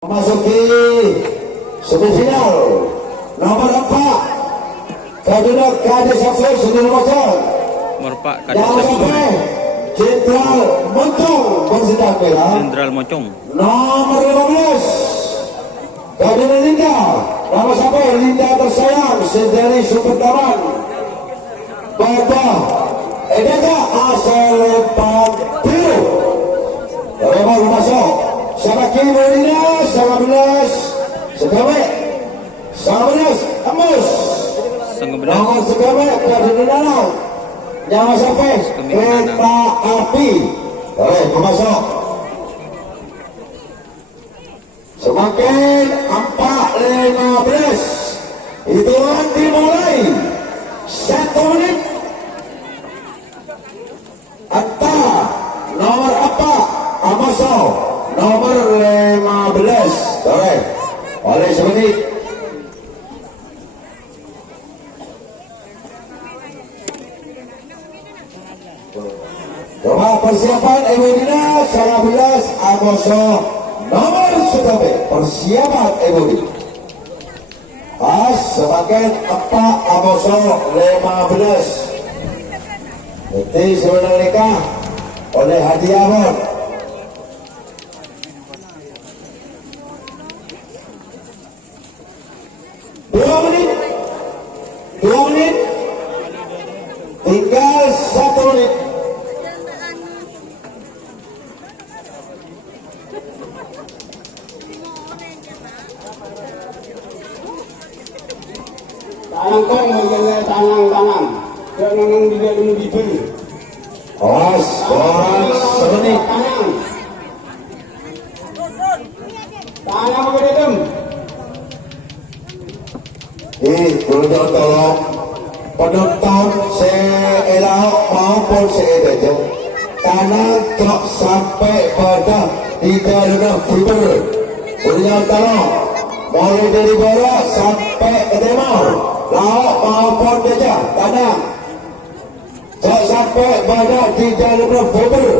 Memasuki semifinal nomor 4 Kaduna Kadis Afir Sendiri Motor nomor 4 Kadis yang sampai Jenderal Moncong bersedang merah. Jenderal Moncong Nomor 15 Kaduna Linda, nama sampai Linda tersayang sendiri Super Taman Bata Edeka asal Lepang Biru Remol masuk sama kiri Molina, sama belas Segamek, sama belas Emus nomor Segamek Kaduna Danau nyawa sampai kereta api. Boleh memasuk semakin 4.15 hitungan dimulai 1 menit antara nomor 4 Amaso nomor 15. Boleh oleh semenit. Coba persiapan Ibu Dina 19 Agosto nomor Sutabe. Persiapan Ibu Dina pas semakin 4 Agosto 15 nanti sebenarnya oleh hadiah bon. Dua menit tinggal 1 menit. Tangan jangan tidak dibeli. Awas, orang semenit. Tangan begitu. Tolong penonton seelahok maupun seedajah tanah truk sampai pada di Kaduna Fiber. Punya tolong mulai dari bawah sampai ke timur, laut maupun gajah tanah truk sampai pada di Kaduna Fiber.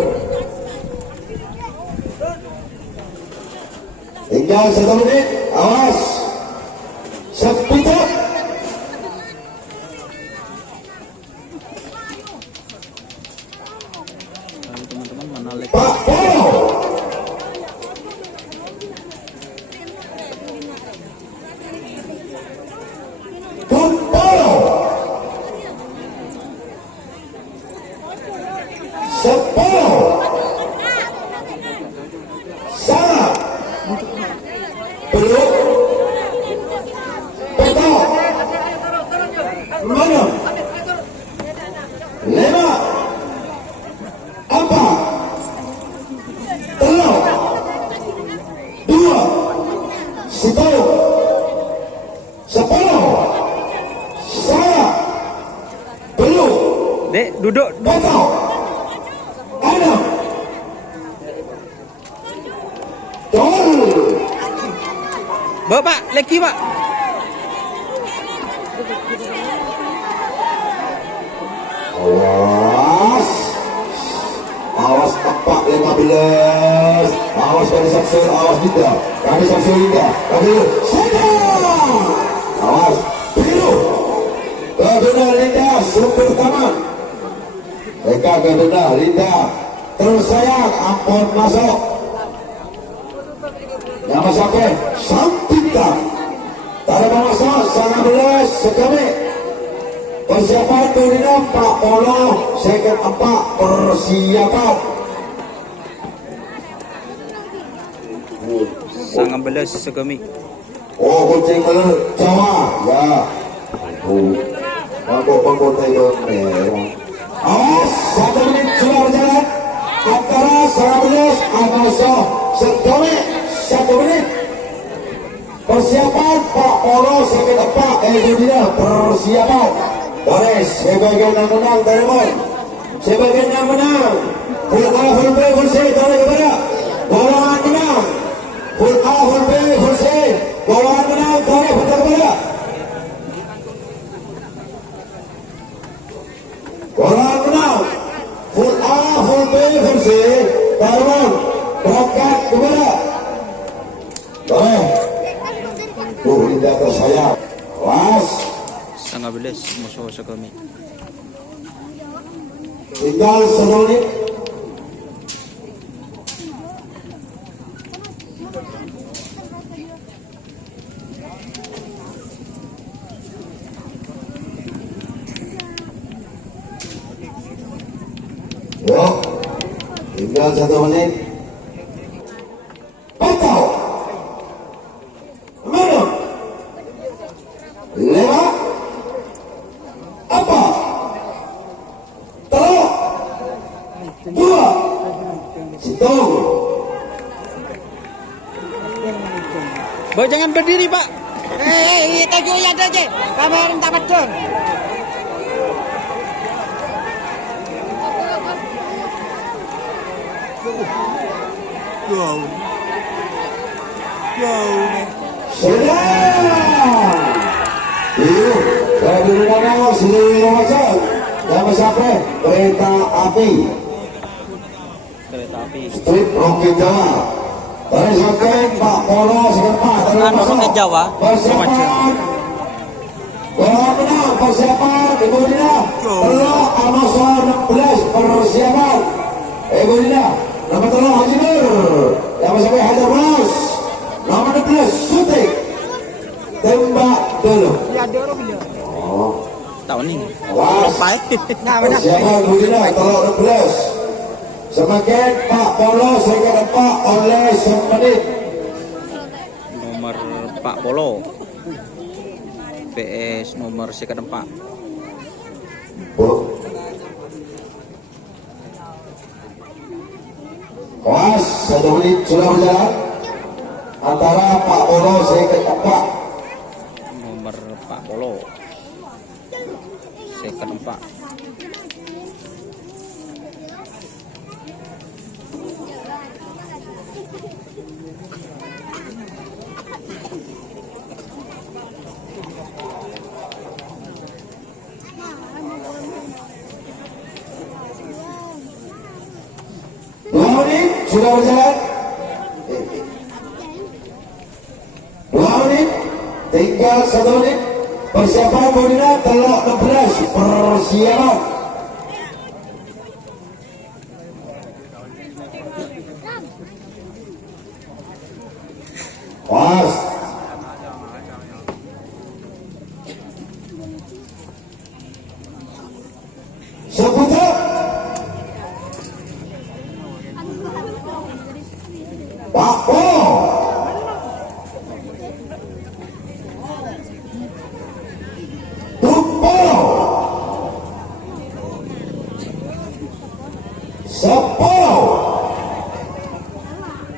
Tinggal 1 menit. Awas sepitak. teman-teman mana lek Pak Polo Kun Polo 10 sangat peluk petok mana 5 apa telur 2 1 10 saya peluk Dek duduk petok 6 tol. Bapak leki Pak Awas tepak 15. Awas dari saksir, awas tidak. Kami saksir tidak. Kami sedang. Awas biru. Kaduna Linda Super Taman. Eka Kaduna Linda tersayang ampun masuk. Nama sampai Santika. Tarima masuk 19 Segamek. Persiapan Kaduna Pak Polo second 4 persiapan. 19 Segamek. Oh kucing bener Jawa ya. Bangku tidur merah. Awas 1 menit sudah berjalan antara 19 Agosto Segamek 1 menit. Persiapan Pak Polo second 4 Dina persiapan. Boleh sebagian yang menang Teremon, sebagian yang menang full A full B full C tarik kepada golongan menang full A full B full C golongan menang tarik kepada golongan menang full A full B full C Teremon berangkat kepada bunda tersayang. Awas, Sangat belas musuh sa kami. tinggal 1 menit. Yo, tinggal 1 menit. Pantau. Mana? Lewat. Apa? Telok. 2. Situng. Boy, jangan berdiri, Pak. Tajuk ya dah je. Kamera tak betul. Sedang. Iyo, saya dulu nama sendiri macam. Nama siapa? Kereta api. Kereta api. Strip Rocky Jawa. Dari sampai Pak Polo sekeempat. Kenapa pakai Jawa? Persiapan. Bola menang. Persiapan. Ibu Dina. Telok Amosor 16. Persiapan. Ibu Dina. Nama telok Haji Nur. Nama sampai Hajar Bros. Nama 16. Syuting. Tembak dulu. Oh. Tahu nih. Awas. Persiapan Ibu Dina. Telok 16. Semakin Pak Polo sehingga dapat oleh 1 menit. Nomor Pak Polo VS nomor second 4. Awas, 1 menit sudah berjalan antara Pak Polo sehingga dapat. Nomor Pak Polo second 4. Sudah berjalan 2 menit, tinggal 1 menit. Persiapan Bodina telok 16. Persiapan. Pas. Seputar. Pak Polo. Truk Polo. 10.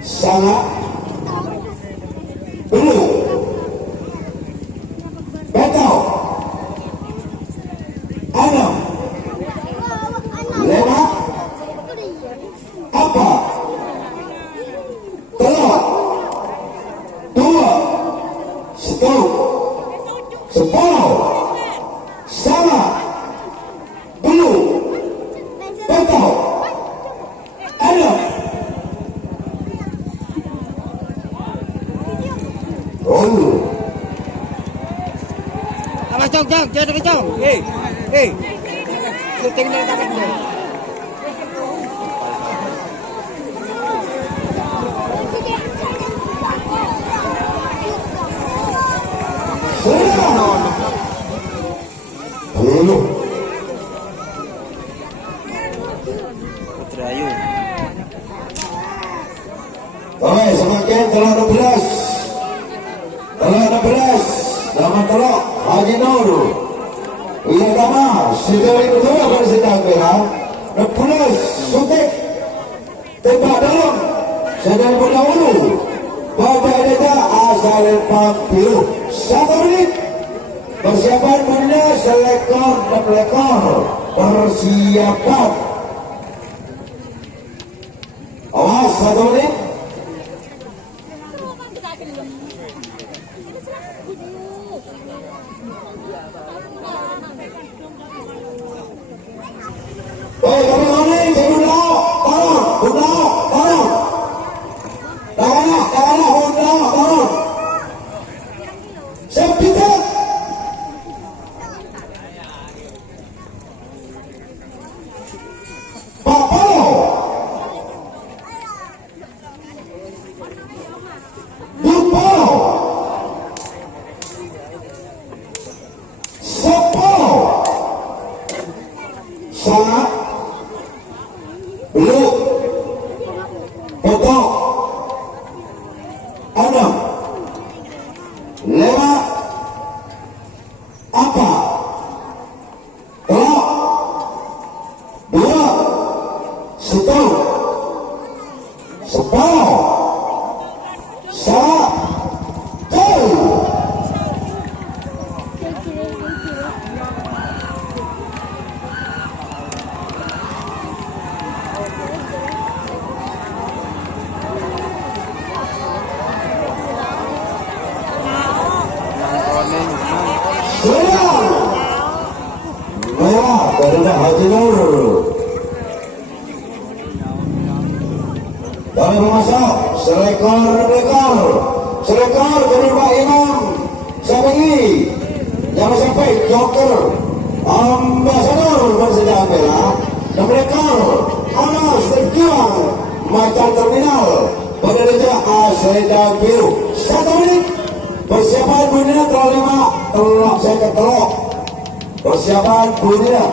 Sangat. Dulu. Betul. 6. 5. Apa? Telok 2. Setengah 10. Sama. Dulu. Betul. 6. Dulu. Apa cong cong, jangan cong. Syuting dah tak betul. Sudah. Dulu. Putri Ayu. Oke, semakin telok 16. Telok 16. Nama telok Haji Nur. Ia nama sejauh itu semua pada sedang kira 16. Suntik. Tembak dalam. Sedang berdahulu. Pada data asal Pampiru 1 menit. Persiapan Bunda selekor dan lekor. Persiapan. Awas 1 menit. Baik, kami ulangi, saya Bunda, tolong, Bunda, tolong. Tanganlah, Bunda, tolong. lima, apa, telok, dua, satu, sepuluh, satu. Serang merah dari Haji Nur. Kami memasuk selekor dari Pak Imam Syafi'i yang sampai Joker Ambasador Persija Ampera dan melekor Anas terjuang Macan Terminal pada Raja Asedan Biru 1 menit. Persiapan bunyinya telok saya ke telok. Persiapan bunyinya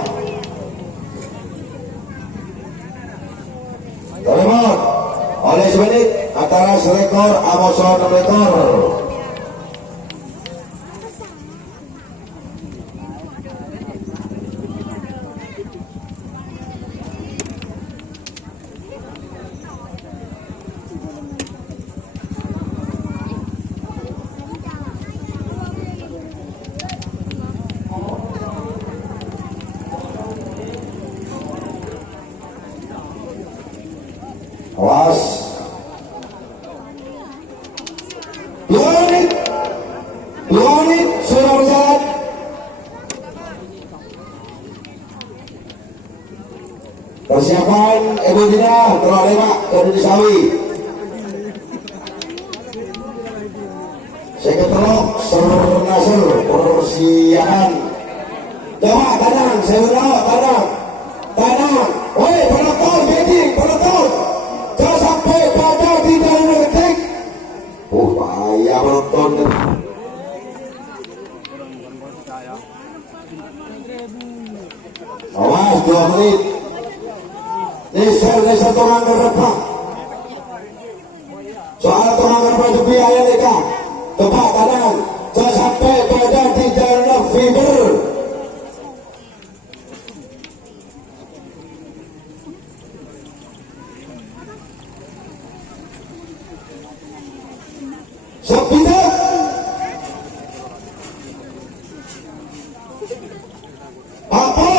telemon oleh semenit antara selekor Amoson dan melekor. Awas 2 menit sudah berjalan. Persiapan Ibu Dina telah lewat dari Sawi. Seketelok Nasr persiapan. Coba tanang, saya berdoa tanang. Woi penonton, beijing penonton. Jangan sampai pada tidak mengetik. Payah menonton. Awas 2 menit. Desa orang gerepah. Soal orang gerepah itu biaya mereka. Coba kadang jangan sampai pada tidak fiber. Sepuluh, apa?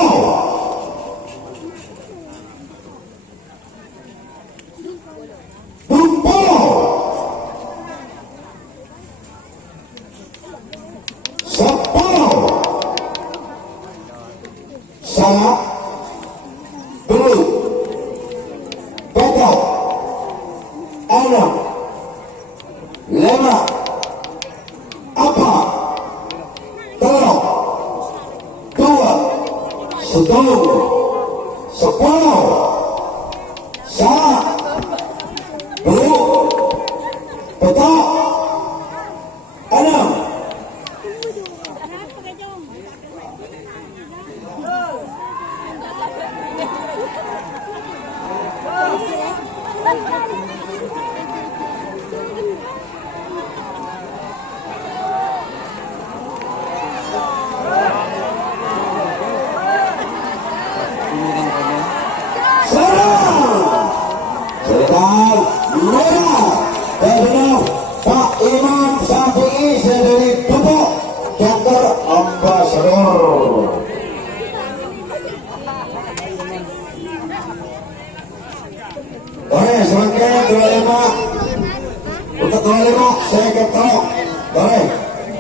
Sepuluh, sangat dulu, betul, 6, 5, apa, telok, 2, 1, 10, 1, betul, 6. Pak Imam Syafi'i dari Pupuk Joker Ambasador. Boleh serangkaian 25 untuk 25 saya ketok. Boleh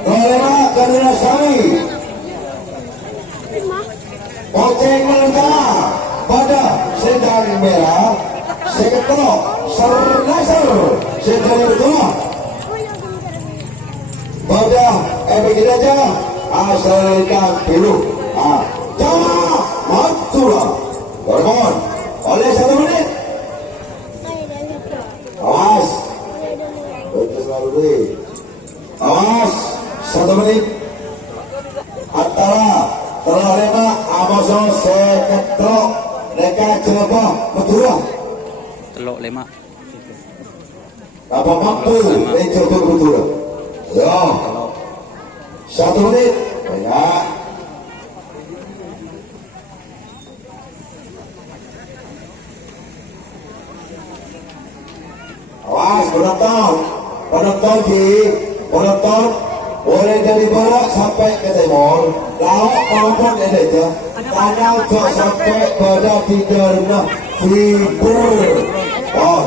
25 Kadina Sari. Poceng melengkara pada sedang merah. Saya ketok Nasr sedang berdua. Pada begini aja asalkan dulu. Jangan matura. Bermohon oleh 1 menit. Awas. Awas 1 menit. Antara telah lima Amazon seketrok mereka coba matura. Telok 5. Apa mampu mencoba matura? Ya. Telok. penonton boleh dari barat sampai ke timur, laut maupun Indonesia, tanah untuk sampai pada 36 fiber. Oh,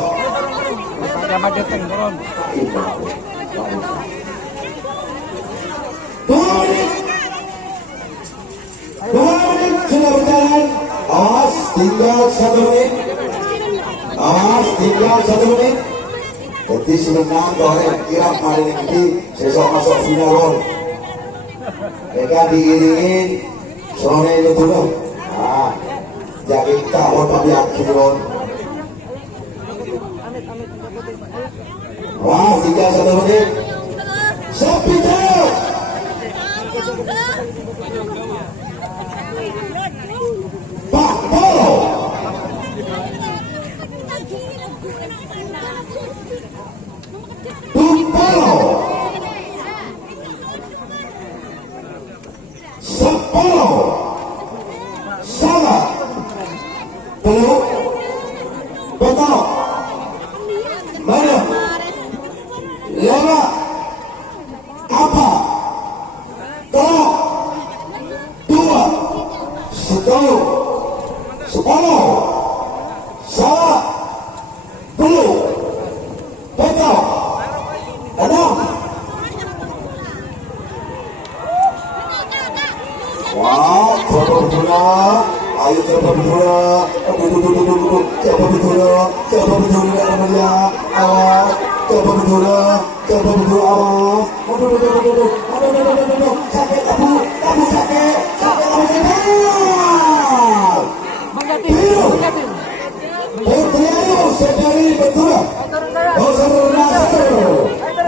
dua menit sudah berjalan. Awas, tinggal 1 menit. Awas, tinggal 1 menit. Jadi sebenarnya goreng kirap hari ini sesok masuk final lor. Mereka diiringin sore itu dulu. Nah, jadi kita waktu diakhir lor. Wah, tinggal 1 menit. Sepi jauh. Pak Polo. Polo. 10. Salah. Peluk. Betul. Mana? Lama. Apa? Tolong. 2. 10. 10. Salah. Peluk. Betul. 6. Wah, coba betul. Ayo coba betul. Coba betul. Coba betul namanya. Awas. Coba betul. Coba betul awas. Aduh. Sakit kamu sakit. Sakit kamu sakit. Putri Ayu sedari betul. Oh, seluruh Nasr.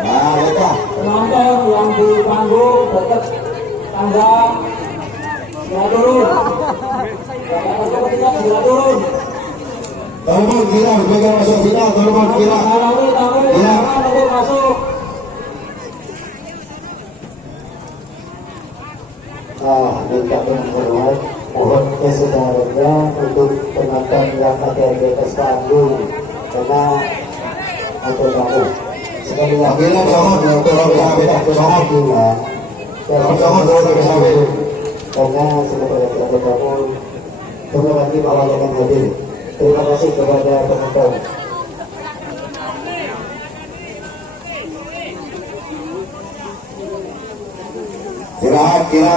Nah, mereka. Penonton yang di panggung dekat tangga sila turun. Sila turun. Teman kira pegang masuk final, teman kira. Ya. Masuk. Nah, minta hormat, mohon kesedarannya untuk penonton yang ada di atas panggung karena ada tamu. Sekali lagi, Bilang jangan, tolong beda, jangan. Jangan terus sampai. karena sudah pada ada tamu. Terima kasih bahwa yang hadir. Terima kasih kepada penonton. Kira